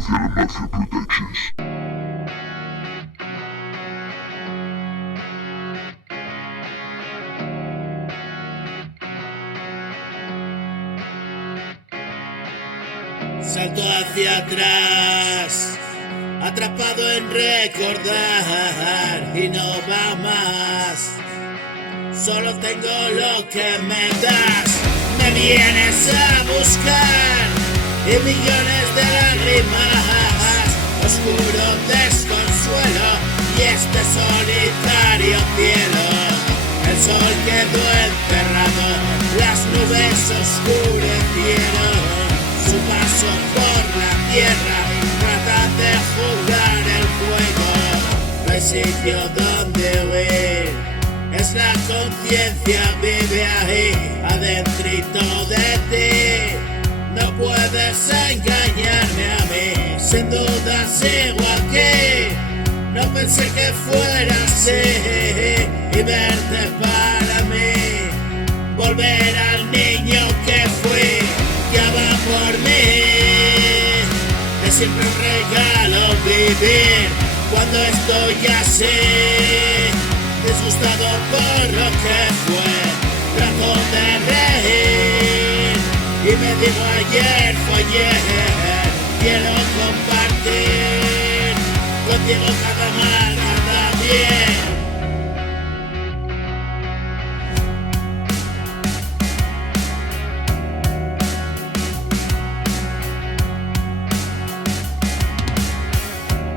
Social and Mafia Productions. Salto hacia atrás, atrapado en recordar y no va más. Solo tengo lo que me das, me vienes a buscar y millones de lágrimas, oscuro desconsuelo y este solitario cielo. El sol quedó encerrado, las nubes oscurecieron su paso por la tierra, trata de jugar el juego. No hay sitio donde huir, es la conciencia, vive ahí, adentrito de ti. No puedes engañarme a mí, sin duda sigo aquí. No pensé que fuera así y verte para mí, volver al niño que fui, ya va por mí. Es siempre un regalo vivir cuando estoy así, disgustado por lo que fue, trato de reír y me digo ayer fue ayer. Quiero compartir contigo cada mal, cada bien.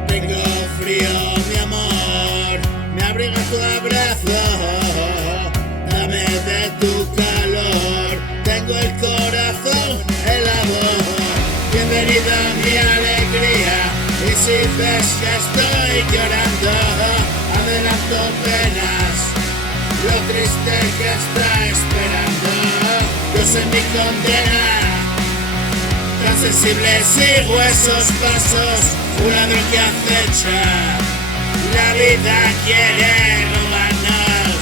Tengo frío, mi amor, me abriga tu abrazo, dame de tu calor, tengo el corazón helado. Bienvenida a mi alegría, y si ves que estoy llorando, adelanto penas, lo triste que está esperando. Yo soy mi condena, tan sensible sigo esos pasos, un ladrón que acecha, la vida quiere robarnos.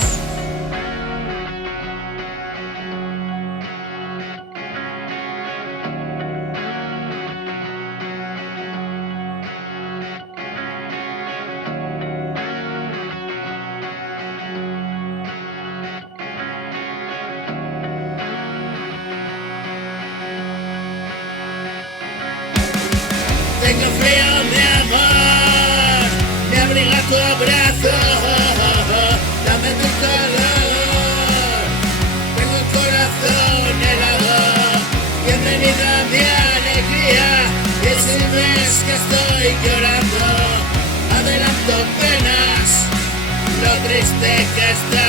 Tengo frío, mi amor, me abriga tu abrazo, dame tu calor, tengo el corazón helado. Bienvenida a mi alegría, y si ves que estoy llorando, adelanto penas, lo triste que está